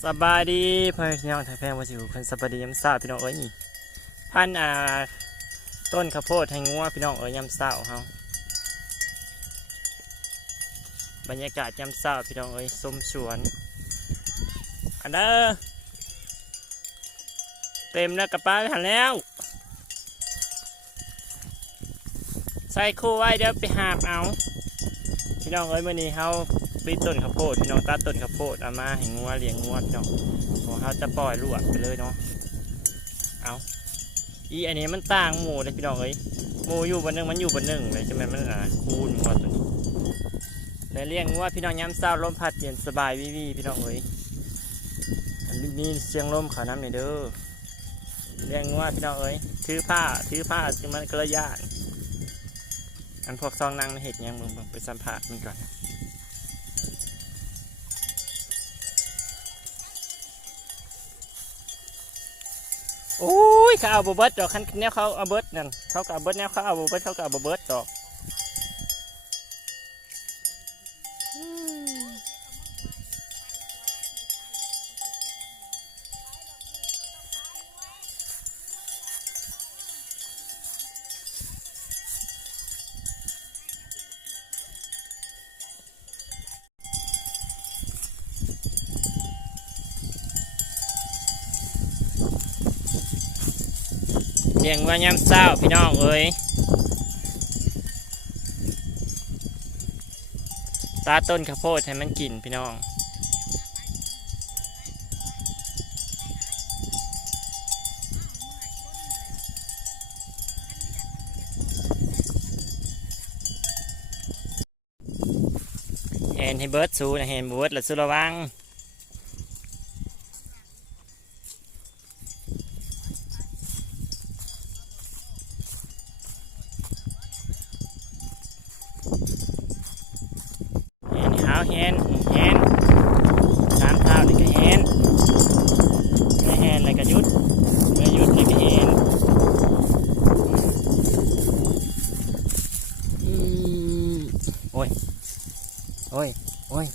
สบายดีเพื่อนพี่น้องทางแพงว่าสิวเพิ่นสบายดียามเช้าพี่น้องเอ้ยนี่พันอ่าต้นข้าวโพดให้งัวพี่น้องเอ้ยยามเช้าเฮาบรรยากาศยามเช้าพี่น้องเอ้ยสมสวนอันเด้อเต็มแล้วกระเป๋าหันแล้ว ใส่คู่ไว้เดี๋ยวไปหาบเอาพี่น้องเอ้ยมื่อนี้เฮา ปีต้นข้าวโพดพี่น้องตัดต้นข้าวโพดเอามาให้งัวเลี้ยงงัวพี่น้องของเขาจะปล่อยลวดไปเลยเนาะเอาอีอันนี้มันต่างหมูเลยพี่น้องเอ้ยหมูอยู่บนหนึ่งมันอยู่บนหนึ่งเลยใช่ไหมมันอ่าคูณงัวตัวนี้เลยเลี้ยงงัวพี่น้องย้ำเศร้าลมพัดเย็นสบายวิวีพี่น้องเอ้ยอันนี้มีเสียงลมเขาน้ำหน่อยเด้อเลี้ยงงัวพี่น้องเอ้ยถือผ้าถือผ้าจึงมันกระยานอันพวกซองนางในเห็ดยังมึงมึงไปสัมผัสมันก่อน โอ้ยเขาเอาบเบิร์ตดอกคันเนี้ยเขาเอาเบิร์ตนั่นเขาก็เอาเบิร์ตเนี้ยเขาเอาบเบิร์ตเขาก็เอาบเบิร์ตดอก เลี้ยงว่ายามเศร้าพี่น้องเอ้ยตาต้นข้าวโพดให้มันกินพี่น้องเห็นให้เบิร์ดสูนะเห็นเบิร์ดและสูระวัง เห็นขาวเห็นเห็นสามเท้านี่ก็เห็นไม่เห็นอะไรก็หยุดไม่หยุดนี่ก็เห็นอืมโอ้ย โอ้ย โอ้ย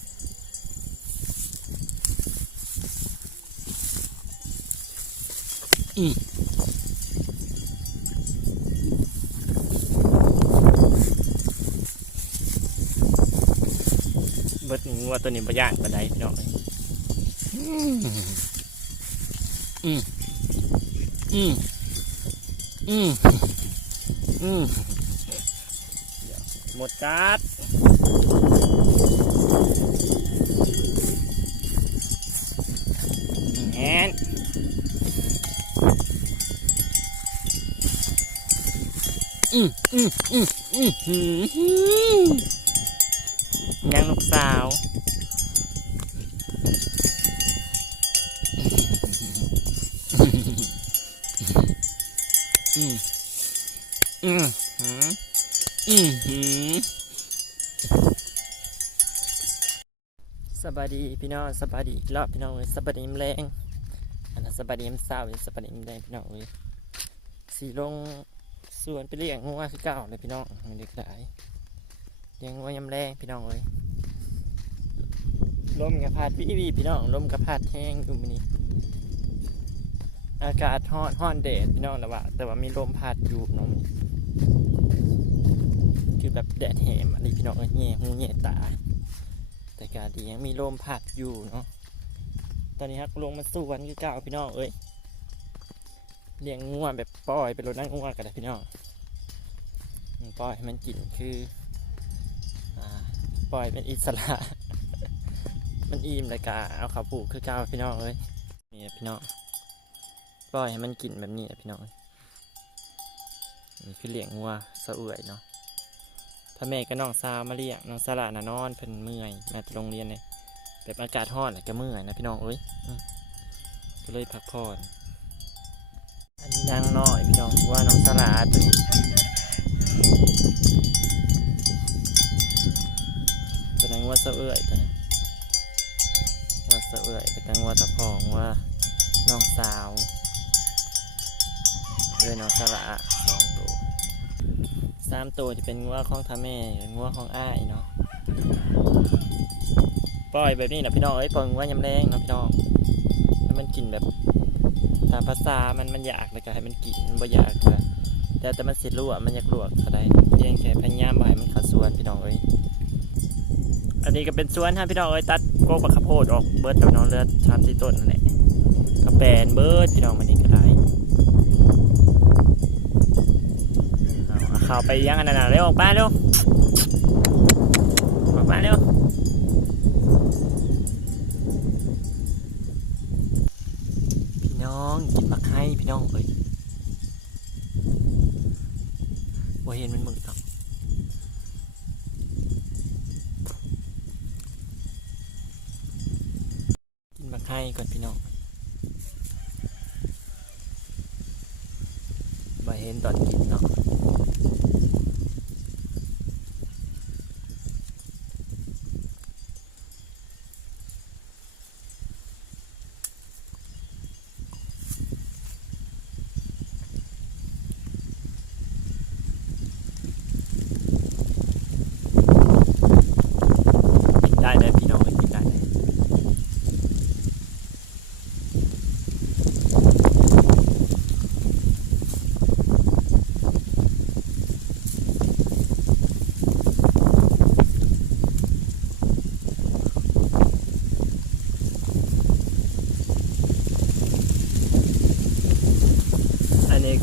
อืมเบิดงัวตัวนี้บ่ย่างปานใดพี่น้องเอ้ยอืมอืมอืมอืมเดี๋ยวหมดการ์ด แอนอืมอืมอืมอืมอืมอืมยังลูกสาวอืมอืมหืมายดีพี่น้องสบายดีอีกรอบพี่น้องเอ้ยสบายดีมแรงอันนั้นสบายดีมเศร้าอีกสบายดีมแรงพี่น้องเอ้ยสีลงสวนไปเลี้ยงงัวคือเก่าเลยพี่น้องไม่ได้ขายเลี้ยงงัวยำแรงพี่น้องเอ้ยลมกระพัดพี่พี่พี่น้องลมกระพัดแห้งอยู่มื้อนี้อากาศฮ้อนฮ้อนแดดพี่น้องแต่ว่า แต่ว่ามีลมพัดอยู่น้องคือแบบแดดแหมอะไรพี่น้องเอ้ยแง่หูแง่ตา แต่กาดียังมีลมพัดอยู่เนาะตอนนี้ฮักลงมาสวนคือเก่าพี่น้องเอ้ยเลี้ยงงัวแบบปล่อยไปรถนั่งงัวกันเลยพี่น้องปล่อยให้มันกินคือปล่อยเป็นอิสระ มันอิ่มเลยกาเอาเขาวปลูกคือเก่าพี่น้องเอ้ยนี่พี่น้องปล่อยให้มันกินแบบนี้พี่น้องนี่คือเลี้ยงวัวสะเอื่อยเนาะ พ่อแม่ก็น้องสาวมาเลี้ยงน้องสาระน่ะนอนเพิ่นเมื่อยมาโรงเรียนเนี่ยแบบอากาศร้อนน่ะก็เมื่อยนะพี่น้องเอ้ยก็เลยพักผ่อนอันนี้นางน้อยพี่น้องว่าน้องสาระตัวนี้ตัวนั้นว่าสะเอื่อยตัวนี้ว่าสะเอื่อยเป็นนางว่าตะพองว่าน้องสาวเอ้ยน้องสระสอง สามตัวจะเป็นงัวของทาแม่งัวของอ้ายเนาะปล่อยแบบนี้นะพี่น้องเอ้ยปล่อยงัวยำแรงนะพี่น้องมันกินแบบตามภาษามันมันอยากแล้วก็ให้มันกินมันบ่อยากก็แต่แต่มันสิลวกมันอยากลวกก็ได้เพียงแค่พยายามบ่ให้มันข้าสวนพี่น้องเอ้ยอันนี้ก็เป็นสวนฮะพี่น้องเอ้ยตัดโกกบักข้าวโพดออกเบิร์ดแต่น้องเลือดชามที่ต้นนั่นแหละก็แปลนเบิร์ดพี่น้องมันนี่ก็ได้ เอาเอาเข้าไปยังอันนั้นนะเร็วออกมาเร็วออกมาเร็วพี่น้องกินบักให้พี่น้องเอ้ยว่าเห็นมันมืดหรอกกินบักให้ก่อนพี่น้องมาเห็นตอนกินเนาะกินได้เลยพี่น้องเอ้ยกินได้เลย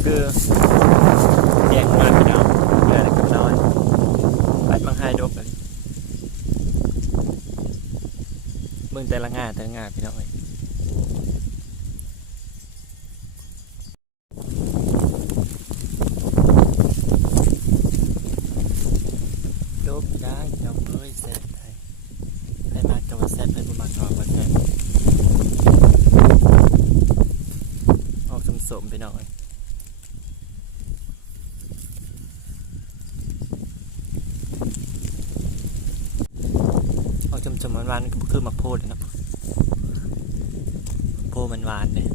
อันนี้คือเลี้ยงมาพี่น้องเพื่ออะไรกับนอนปัดมังไฮดกเลย เบิ่งแต่ละงานแต่ละงานพี่น้องเอ้ยโดบได้พี่น้องเอ้ยแซ่บไทยได้มากกับว่าแซ่บเลยบ่มากกับว่าแซ่บออกสมๆพี่น้องเอ้ยออกจ มๆหวานก็คือมักโพดนะโพมันหวานเลย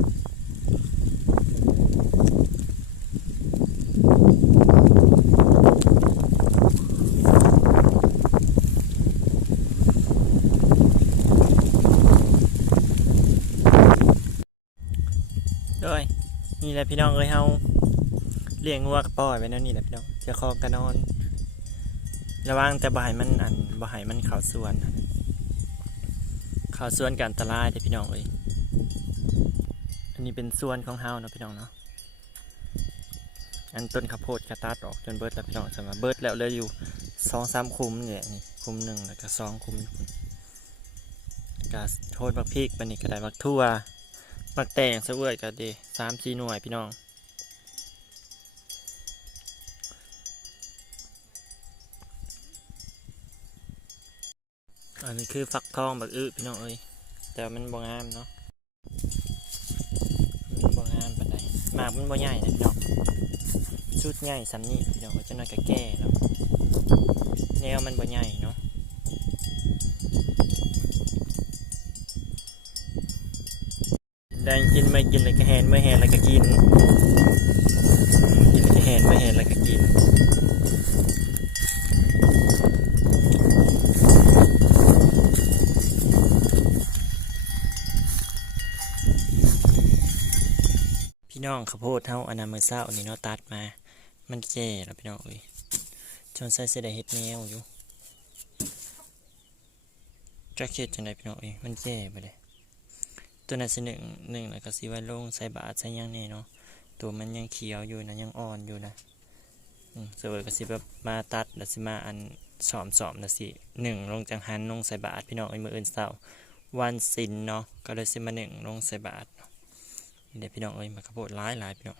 โดยนี่แหละพี่น้องเอ้ยเฮาเลี้ยงงัวกับปล่อยไว้นั่นนี่แหละพี่น้องจะคอกระนอน ระวังแต่บ่ให้มันอันบ่ให้มันเขาสวนนะ ข้าวส่วนกันอันตรายเด้พี่น้องเอ้ยอันนี้เป็นส่วนของเฮาเนาะพี่น้องเนาะอันต้นข้าวโพดกระตัดออกจนเบิดแล้วพี่น้องสำหรับเบิดแล้วเลยอยู่สองสามคุมเนี่ยนี่คุมหนึ่งแล้วก็สองคุมกาโทษบักพริกบันนี้ก็ได้บักทั่วบักแตงสะเวยก็ดีสามสี่หน่วยพี่น้อง อันนี้คือฟักทองแบักอึพี่น้องเอ้ยแต่มันบ่งามเนาะมันบ่งามปานใดหมากมันบ่ใหญ่นะพี่น้องชุดใหญ่สำนี้พี่น้องก็จะน้อยก็แก่แล้วแนวมันบ่ใหญ่เนาะได้กินไม่กินเลยก็แหนไม่แหนแล้วก็กินกินแล้วก็แหนไม่แหนแล้วก็กิน พี่น้องข้าวโพดเท่าอนามือเศร้านี่เนาะตัดมา มันแก่แล้วพี่น้องเอ้ยจนใส่เสได็จเฮ็ดแนวอยู่จักเฮ็ดจังไดพี่น้องเอ้ยมันแก่ไปเลยตัวนั้นสิหนึ่งหนึ่งแล้วก็สิไว้ลงใส่บาทใส่ยังแน่เนาะตัวมันยังเขียวอยู่นะยังอ่อนอยู่นะอืมสวยก็สิแบบมาตัดแล้วสิมาอันสอมสอมแล้วสิหนึ่งลงจังหันลงใส่บาทพี่น้องเอ้ยมื้ออื่นเช้าวันศิลเนาะก็เลยสิมาหนึ่งลงใส่บาทเเดี๋ยวพี่น้องเอ้ยมากระโปดร้ายหลายพี่น้อง